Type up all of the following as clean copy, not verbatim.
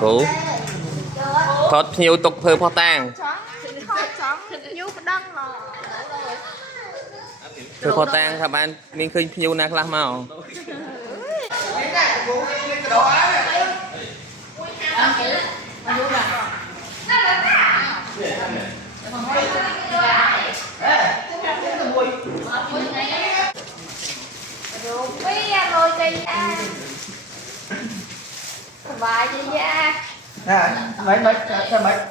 Cú thoát nhiều tục phơi phò tang phơi phò tang các bạn mình khơi nhiều nạc làm màu bài gì vậy? Mấy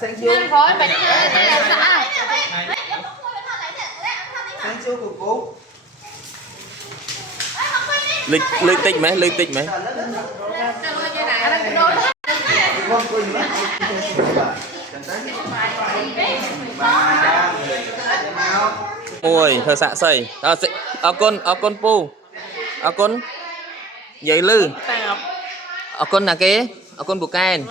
sáng chiêu. Ăn khỏi bệnh đây là xã. Sáng chiêu của cô. lịch tích mấy Vâng, cô gì vậy? ôi thơ xạ xây ở con pu ở con giấy lư ở con là kế ở con bukan